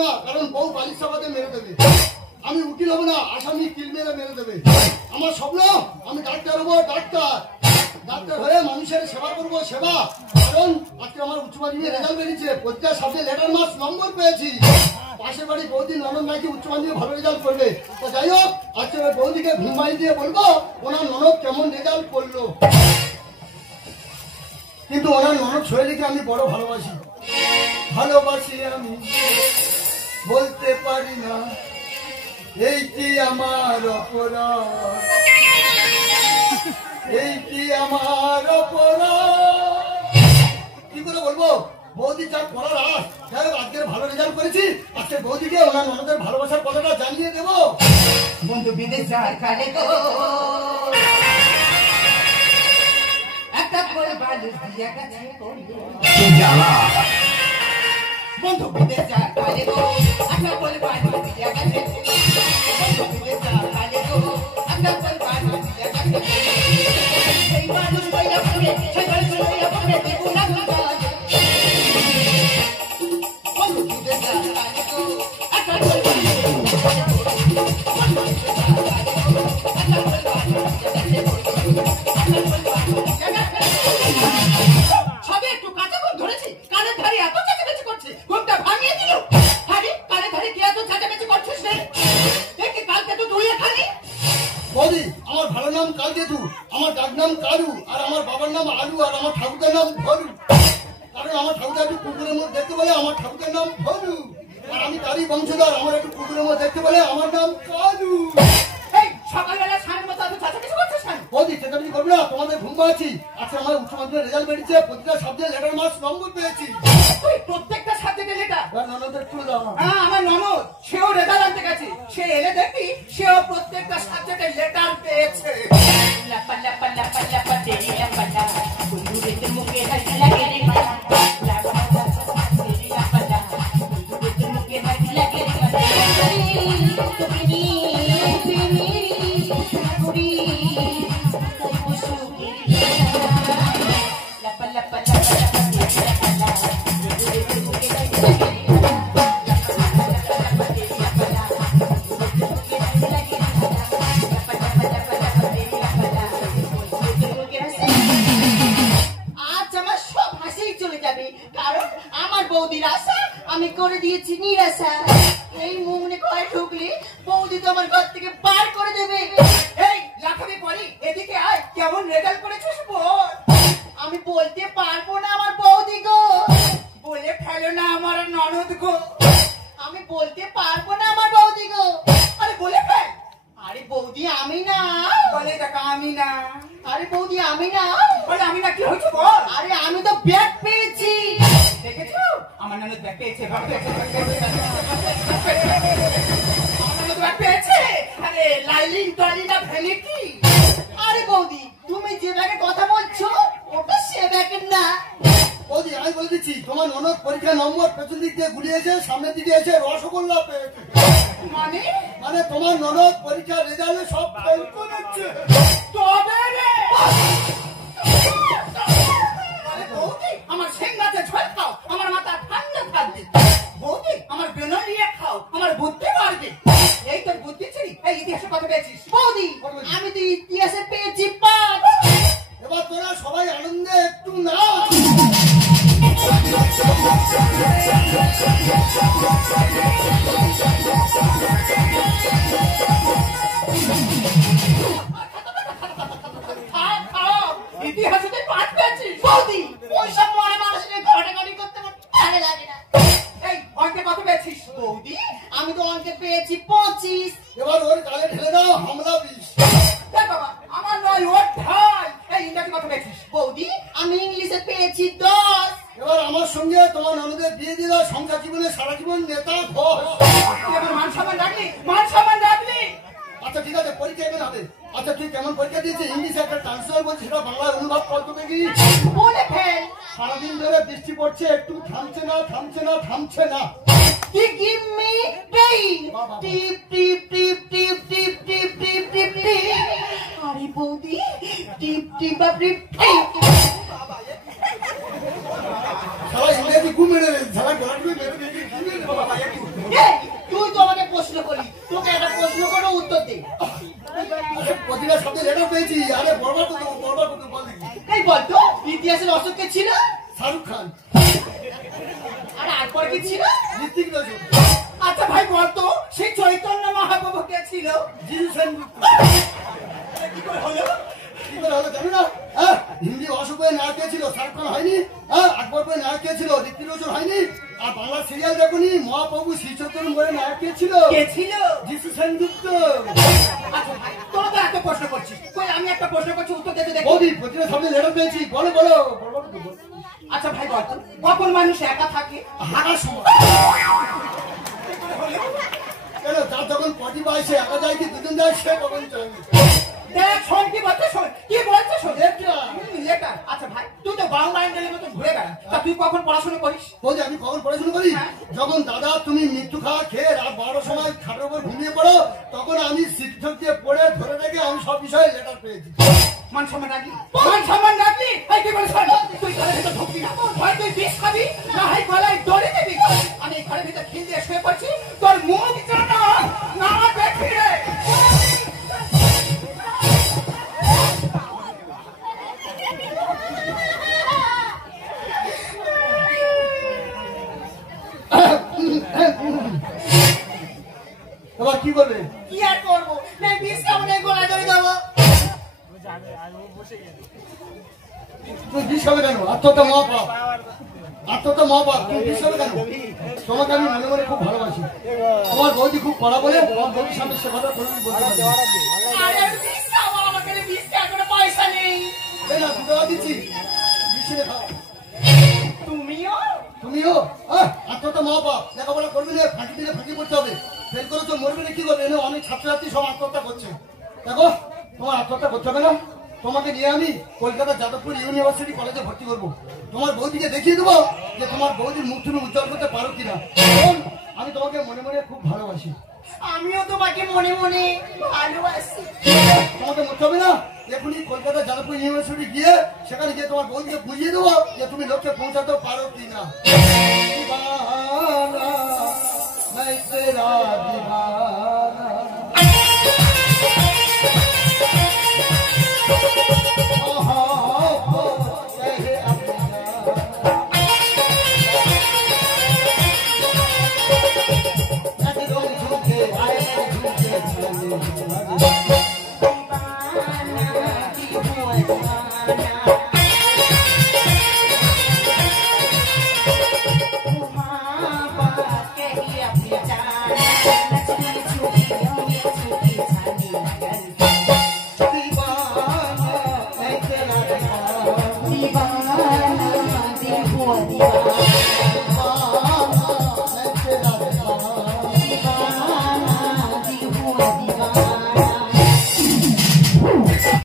না, কারণ বউ বালিশ চাপাতে মেরে দেবে। আমি উকিল হবো না, আসামি কিল মেরে মেরে দেবে। আমার স্বপ্ন আমি ডাক্তার হবো, ডাক্তার হয়ে মানুষের সেবা করবো, সেবা। কারণ আজকে আমার উচ্চ মাধ্যমিক রেজাল্ট বেরিয়েছে, প্রত্যেক সাবজেক্ট লেটার মার্কস নম্বর পেয়েছি। পাশের বাড়ি বৌদি ননদ নাকি উচ্চ মাধ্যমিক ভালো রেজাল্ট করবে। তো যাই হোক, আজকে ওই বৌদিকে ঘুমাই দিয়ে বলবো ওনার ননদ কেমন রেজাল্ট করলো। কিন্তু ওনার ননদ শৈলীকে আমি বড় ভালোবাসি, আমি বলতে পারি না এই কি আমার অপরাধ, এই কি আমার অপরাধ। কি করে বলবো, বৌদি যা করার আস, যাই হোক আজকের ভালো রেজাল্ট করেছি, আজকে বৌদিকে ওনার ননদের ভালোবাসার কথাটা জানিয়ে দেবো। বন্ধু বিদেশ যাওয়ার কালে গো একটা করে বালিশ দিয়ে গেছে জ্বালা। বন্ধু বিদেশ যাওয়ার কালে গো একটা করে বালিশ দিয়ে গেছে, বন্ধু বিদেশ যাওয়ার কালে গো একটা করে বালিশ দিয়ে গেছে। সেই মানুষ কইরা পড়ে, সেই মানুষ কইরা পড়ে দেখো না বন্ধু বিদেশ যাওয়ার কালে গো একটা করে বালিশ দিয়ে সবে একটু কাঁচাকুন ধরেছি, কানের ধারে এত চেঁচামেচি করছে, ঘুমটা ভাঙিয়ে দিল। আরে কানের ধারে কি এত চেঁচামেচি করছিস রে? দেখি কালকে তো তুই এখানে। বৌদি আমার ভালো নাম কালকেতু, আমার ডাক নাম কালু, আর আমার বাবার নাম আলু, আর আমার ঠাকুরের নাম ভলু। কারণ আমার ঠাকুর একটু কুকুরের মধ্যে দেখতে বলে আমার ঠাকুরের নাম ভলু, আর আমি তারই বংশধর, আমার একটু কুকুরের মধ্যে দেখতে বলে আমার নাম কালু। এই সকালবেলা সাড়ে মতো এত চেঁচামেচি করছিস কেন? বৌদি চেঁচামেচি করবে না, তোমাদের ঘুম পাচ্ছি। আজকে আমার উচ্চ মাধ্যমিক রেজাল্ট বেরিয়েছে, প্রতিটা সাবজেক্ট লেটার মার্কস নম্বর পেয়েছি। তুই প্রত্যেকটা সাবজেক্টে লেটার? ননদের একটু দাও। হ্যাঁ আমার ননদ, সেও রেজাল্ট আনতে গেছে, সে এলে দেখবি সেও প্রত্যেকটা সাবজেক্টে লেটার পেয়েছে। লাপা লাপা লাপা লাপা তেরি লাপা লা, বন্ধুদের মুখে হাসি লাগে রে মালা। লাপা লাপা তেরি লাপা লা, বন্ধুদের মুখে হাসি লাগে রে মালা। তুমি তুমি পুরি তাই বসু লাপা লাপা লাপা লাপা তেরি লাপা লা, বন্ধুদের মুখে হাসি লাগে রে মালা। আমি করে দিয়েছি নিরাশা, এই মুমনে ঘরে ঢুকলি বৌদি তো আমার ঘর থেকে বার করে দেবে। এই লাখাবি পরি এদিকে আয়, কেমন রেজাল্ট করেছিস বল? আমি বলতে পারবো না আমার বৌদি গো। বলে ফেলো না আমার ননদ গো। আমি বলতে পারবো না আমার বৌদি গো। আরে বলে ফেল। আরে বৌদি আমি না। বলে দেখা আমি না। আরে বৌদি আমি না। বলে আমি না, কি হয়েছে বল? আরে আমি তো ব্যাগ পেয়েছি। দেখেছো আমার ননদ ব্যাগ পেয়েছে, আমার ননদ ব্যাগ পেয়েছে। আরে লাইলিং টয়লিনা ফেলে কি? আরে বৌদি তুমি যে ব্যাগের কথা বলছো ওটা সে ব্যাগের না। বৌদি আমি বলে দিচ্ছি, তোমার ননদ পরীক্ষা নম্বর পেছন দিক দিয়ে ঘুরিয়েছে, সামনের দিকে এসে রসগোল্লা পেয়েছে। মানে মানে তোমার ননদ পরীক্ষার রেজাল্টে সব ফেল করেছে। তবে রে বৌদি আমার সেঙ্গাতে ঝোল খাও, আমার মাথা ঠান্ডা থাকবে। বৌদি আমার বেনলিয়ে খাও, আমার বুদ্ধি বাড়বে। এই তোর বুদ্ধি ছিলি, এই ইতিহাসে কত পেয়েছিস? বৌদি আমি তো ইতিহাসে পেয়েছি 5। এবার তোরা সবাই আনন্দে একটু নাচ। ইতিহাসে 5 পেয়েছিস? বৌদি ওইসব মনে মানুষের ঘটাঘটি করতে ভালো লাগে না। এই অঙ্কে কত পেয়েছিস? বৌদি আমি তো অঙ্কে পেয়েছি 25। এবার ওর গালে ঢেলে দাও হামলা বিষ। দেখ বাবা আমার নয় ওর ঢাল। এই ইংরেজি কত পেয়েছিস? বৌদি আমি ইংলিশে পেয়েছি 10। এবার আমার সঙ্গে তোমার ননদের বিয়ে দিল, সংসার জীবনে সারা জীবন নেতা ঘর। এবার মান সম্মান রাখলি, মান সম্মান রাখলি। আচ্ছা ঠিক আছে, পরীক্ষা এবার হবে। আচ্ছা তুই কেমন পরীক্ষা দিয়েছিস? ইংলিশে একটা ট্রান্সলেট বলছিস, সেটা বাংলার অনুবাদ করতে দেখি। বলে ফেল। সারাদিন ধরে বৃষ্টি পড়ছে, একটু থামছে না থামছে না থামছে না। You give me pain. Tip tip tip tip tip tip tip tip tip. আরে বৌদি টিপ টিপ টিপ টিপ। সবাই ইংরেজি ঘুম মেরে দেবে, সারা গলা মেরে দেখি ঘুমিয়ে দেবো। বাবা একটু পেয়েছি। আরে বলবার তো বল দেখি। এই বলতো ইতিহাসের অশোক কে ছিল? শাহরুখ খান। আর তারপর কি ছিল? ঋত্বিক রোশন। আচ্ছা ভাই বলতো সেই চৈতন্য মহাপ্রভু কে ছিল? জিজু সেনগুপ্ত। কি করে হলো? কি করে হলো জানি না? হ্যাঁ, হিন্দি অশোক বইয়ের নায়ক কে ছিল? শাহরুখ খান হয়নি? হ্যাঁ, আকবর বইয়ের নায়ক কে ছিল? ঋত্বিক রোশন হয়নি? আর বাংলা সিরিয়াল দেখুনি মহাপ্রভু শ্রী চৈতন্য বইয়ের নায়ক কে ছিল? কে ছিল? জিজু সেনগুপ্ত। আচ্ছা ভাই তোরা তো এত প্রশ্ন করছিস, কই আমি একটা প্রশ্ন করছি উত্তর দিতে দেখি। বৌদি প্রতিটা সামনে লেটার পেয়েছি। বলো বলো বলবার তো বল। আচ্ছা ভাই বলতো কখন মানুষ একা থাকে? হাঁটার সময়। কেন তার যখন পটি পাইছে একা যায় কি দুজন যায় সে কখন চাই? দেখ শোন কি বলছে, শোন কি বলছে, শোন লেটার। লেটার। আচ্ছা ভাই তুই তো বাংলা ইন্ডালের মতো ঘুরে বেড়া, তা তুই কখন পড়াশোনা করিস? বৌদি আমি কখন পড়াশোনা করি? হ্যাঁ। যখন দাদা তুমি মৃত্যু খাওয়া খেয়ে রাত 12টার সময় খাটের উপর ঘুমিয়ে পড়ো তখন আমি শিক্ষক দিয়ে পড়ে ধরে রেখে আমি সব বিষয়ে লেটার পেয়েছি। মান সম্মান রাখলি, মান সম্মান রাখলি। এই কি বলিস তুই ঘরের ভিতর ঢুকবি না, হয় তুই বিষ খাবি না হয় গলায় দড়ি দিবি। আমি এই ঘরের ভিতর খিল দিয়ে শুয়ে পড়ছি, তোর মুখ যেন না দেখি রে। এবার কি করবে? কি আর করবো, না বিষ খাবো না গলায় দড়ি দেবো। তুই বিষ খাবে কেন? আত্মহত্যা মহাপাপ। আত্মহত্যা মহাপাপ। তুই বিষ খাবে কেন? তোমাকে আমি মনে মনে খুব ভালোবাসি। তোমার বৌদি খুব পড়া বলে তোমার বৌদির সামনে সে কথা কোনোদিন বলতে পারবে না। আরে বিষ খাবো, আমার কাছে বিষ খাওয়ার কোনো পয়সা নেই। এই না দুটো দিচ্ছি বিষ কিনে খাও। তুমিও আত্মহত্যা মহাপাপ। লেখাপড়া করবে না, ফাঁকি দিলে ফাঁকি করতে হবে। ফেল করেছো মরবে না কি করবে? এনে অনেক ছাত্রছাত্রী সব আত্মহত্যা করছে। দেখো তোমার আত্মহত্যা করতে হবে না। তোমাকে নিয়ে আমি কলকাতা যাদবপুর ইউনিভার্সিটি কলেজে ভর্তি করবো। তোমার বৌদিকে দেখিয়ে দেবো যে তোমার বৌদির মুখ তুমি উজ্জ্বল করতে পারো কিনা। কারণ আমি তোমাকে মনে মনে খুব ভালোবাসি। আমিও তোমাকে মনে মনে ভালোবাসি। তোমাকে মরতে হবে না। এখনই কলকাতা যাদবপুর ইউনিভার্সিটি গিয়ে সেখানে গিয়ে তোমার বৌদিকে বুঝিয়ে দেবো যে তুমি লক্ষ্যে পৌঁছাতে পারো কিনা। দিবানা, मैं तेरा दीवाना। दीवाना दिल हुआ दीवाना।